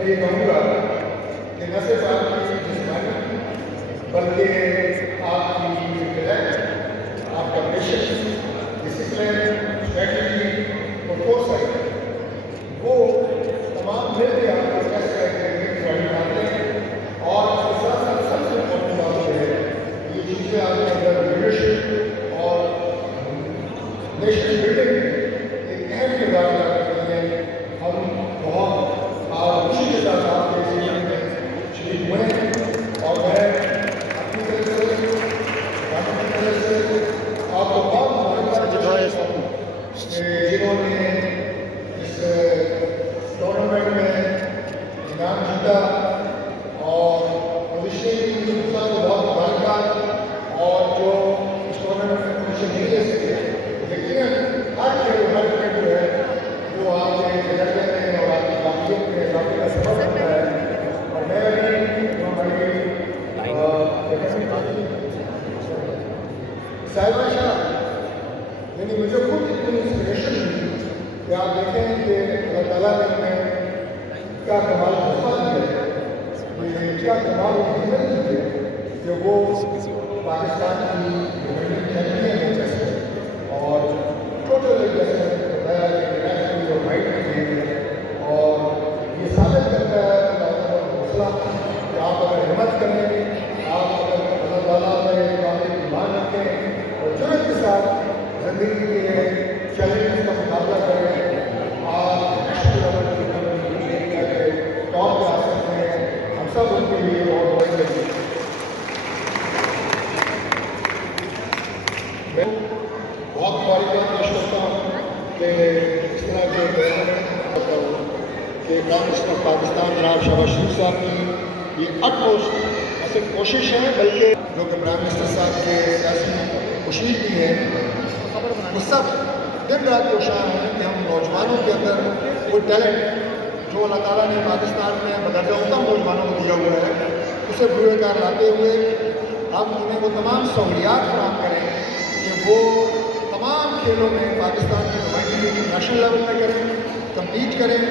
میں یہ کہوں گا کہ نہ صرف آپ کی جسمانی بلکہ آپ کی انٹلیکٹ، آپ کا پیشنس، ڈسپلن، اسٹریٹجی اور فورسائٹ، وہ تمام مل کے آپ کو اسٹریس کریں بناتے ہیں۔ اور اس کے ساتھ ساتھ سب سے امپورٹنٹ بات یہ ہے یہ چیزیں آپ کے اندر لیڈرشپ اور نیشنل بلڈنگ میں ایک اہم کردار ادا کرتی ہیں۔ ہم بہت خوشی کے ساتھ آپ کے اس ایونٹ میں شریک ہوئے ہیں اور میں اپنی طرف سے آپ کو بہت مبارکباد دیتا ہوں کہ جنہوں نے اس ٹورنامنٹ میں انعام جیتا اور پوزیشن کی کو بہت مبارکباد، اور جو اس ٹورنامنٹ میں پوزیشن نہیں لے سکتے، لیکن ہر کھیل جو ہے جو آپ کے تجربے میں اور آپ کی قابلیت میں اضافے کا سبب بنتا ہے۔ اور میں صاحبہ شاہ یعنی مجھے خود اتنی انسپریشن ملی کہ آپ دیکھیں کہ اللہ تعالیٰ نے ہمیں کیا کمال جذبہ دیا ہے، کیا کمال ہمت دی ہے کہ وہ پاکستان کی چیمپئن ہے جیسے، اور ٹوٹل جیسے بتایا کہ نیشنل اور وائٹ میں گیم ہے، اور یہ ثابت کرتا ہے حوصلہ کہ آپ اگر ہمت کریں، آپ اگر اللہ تعالیٰ پہ ایمان رکھیں اور جرأت کے ساتھ زندگی کے چیلنجز کا مقابلہ کریں، آپ نیشنل لیول کی ٹاپ پہ آ سکتے ہیں۔ ہم سب ان کے لیے بہت بڑے ہیں۔ میں بہت مبارکباد پیش کرتا ہوں کہ اس طرح کے کرتا ہوں کہ پرائم منسٹر آف پاکستان جناب شہباز شریف صاحب کی یہ اٹموسٹ نہ صرف کوشش ہے بلکہ جو کہ پرائم منسٹر صاحب کے سیاسی مشیر بھی ہیں، وہ سب دن رات کوشاں ہیں کہ ہم نوجوانوں کے اندر وہ ٹیلنٹ جو اللہ تعالیٰ نے پاکستان میں بدرجہ اتم نوجوانوں کو دیا ہوا ہے، اسے بروئے کار لاتے ہوئے ہم انہیں وہ تمام سہولیات فراہم کریں کہ وہ تمام کھیلوں میں پاکستان کی نمائندگی نیشنل لیول میں کریں، کمپیٹ کریں۔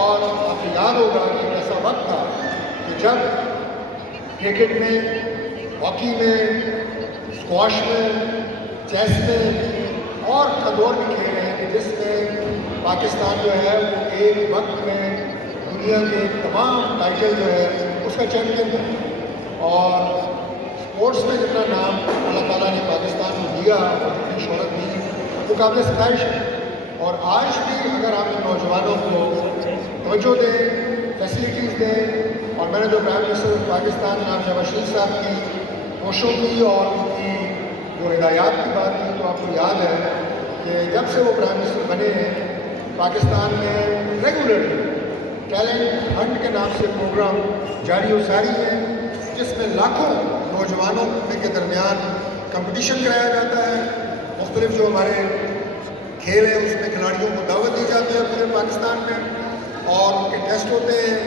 اور آپ کو یاد ہوگا کہ ایک ایسا وقت تھا کہ جب کرکٹ میں، ہاکی میں، اسکواش میں، چیس میں اور کھدور بھی کھیل ہیں کہ جس میں پاکستان جو ہے وہ ایک وقت میں دنیا کے تمام ٹائٹل جو ہے اس کا چیمپئن ہے۔ اور اسپورٹس میں جتنا نام اللہ تعالیٰ نے پاکستان کو دیا اور جتنی شہرت دی وہ قابل ستائش ہے۔ اور آج بھی اگر آپ ان نوجوانوں کو توجہ دیں، فیسلٹیز دیں، اور میں نے جو پرائم منسٹر پاکستان جناب شہباز شریف صاحب کی کوششوں کی اور ان کی جو ہدایات کی بات کی، تو آپ کو یاد ہے کہ جب سے وہ پرائم منسٹر بنے ہیں پاکستان میں ریگولرلی ٹیلنٹ ہنٹ کے نام سے پروگرام جاری و ساری ہے، جس میں لاکھوں نوجوانوں کے درمیان کمپٹیشن کرایا جاتا ہے۔ مختلف جو ہمارے کھیل ہیں اس میں کھلاڑیوں کو دعوت دی جاتی ہے پورے پاکستان میں، اور ان کے ٹیسٹ ہوتے ہیں،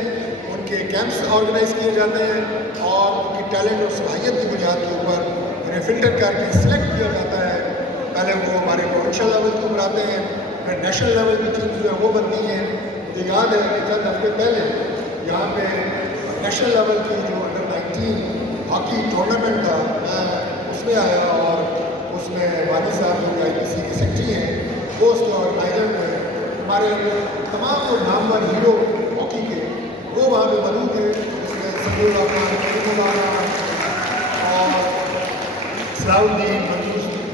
ان کے کیمپس آرگنائز کیے جاتے ہیں، اور ان کی ٹیلنٹ اور صلاحیت کی بنیاد کے اوپر انہیں فلٹر کر کے سلیکٹ کیا جاتا ہے۔ پہلے وہ ہمارے پروونشل لیول کے اوپر آتے ہیں، پھر نیشنل لیول کی ٹیمز جو ہے وہ بنتی ہیں۔ مجھے یاد ہے کہ چند ہفتے پہلے یہاں پہ نیشنل لیول کی جو انڈر-19 ہاکی ٹورنامنٹ تھا، میں اس میں آیا، اور اس میں وانی صاحب جو آئی پی سی کے سیکرٹری ہیں وہ اس کے آرگنائزر میں ہمارے تمام جو نامور ہیرو ہاکی کے وہ وہاں پہ موجود ہیں، جس میں سمیع الرحمان اور صلاح الدین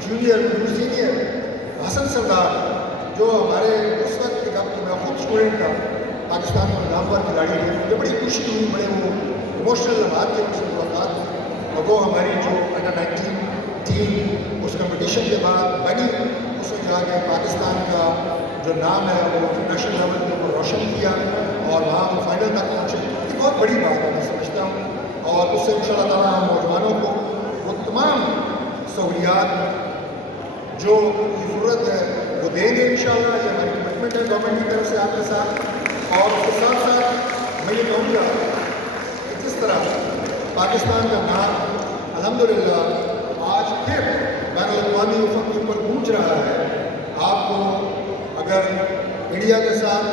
جونیئر سینئر، حسن سردار جو ہمارے اس وقت کے وقت میں خود اسٹوڈنٹ تھا، پاکستان میں نامور کھلاڑی تھے۔ مجھے بڑی خوشی ہوئی، بڑے وہ ایموشنل لمحات کے مجھ سے ملاقات ہوئی، اور وہ ہماری جو انڈر-19 ٹیم اس کمپٹیشن کے بعد بنی، اس میں جا کے پاکستان کا جو نام ہے وہ انٹرنیشنل لیول کے اوپر روشن کیا، اور وہاں ہم فائنل تک پہنچے۔ یہ بہت بڑی بات ہے، میں سمجھتا ہوں، اور اس سے ان شاء اللہ تعالیٰ ہم نوجوانوں کو وہ تمام سہولیات جو کی ضرورت ہے وہ دیں گے انشاءاللہ۔ یہ ہماری کمٹمنٹ ہے گورنمنٹ کی طرف سے آپ کے ساتھ، اور اس کے ساتھ ساتھ میں یہ کہوں گا کہ جس طرح پاکستان کا نام الحمدللہ آج پھر بین الاقوامی افق کے اوپر گونج رہا ہے، آپ کو اگر انڈیا کے ساتھ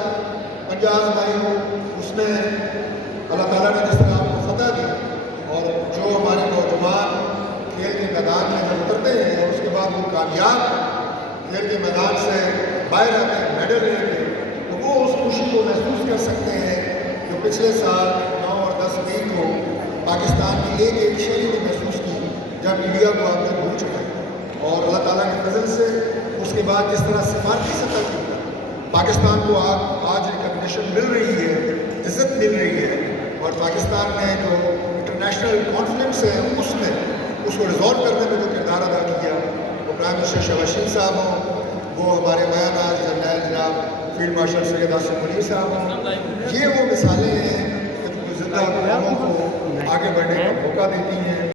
50 آزمائی ہو، اس میں کامیاب کھیل کے میدان سے باہر آتے ہیں میڈل لے کے، تو وہ اس خوشی کو محسوس کر سکتے ہیں جو پچھلے سال 9 اور 10 مئی کو پاکستان کی ایک شہری نے محسوس کی جب انڈیا کو آپ نے بھول چکا ہے۔ اور اللہ تعالیٰ کے فضل سے اس کے بعد جس طرح سفارتی سطح کے اوپر پاکستان کو آج ریکگنیشن مل رہی ہے، عزت مل رہی ہے، اور پاکستان میں جو انٹرنیشنل کانفرنس ہے اس کو ریزالو کرنے میں جو کردار ادا کیا، وہ پرائم منسٹر شہباز شریف صاحب ہوں، وہ ہمارے بیان آج جنرل جناب فیلڈ مارشل سید آصف منیر صاحب ہوں، یہ وہ مثالیں ہیں کہ جو زندہ قوموں کو آگے بڑھنے کا موقع دیتی ہیں۔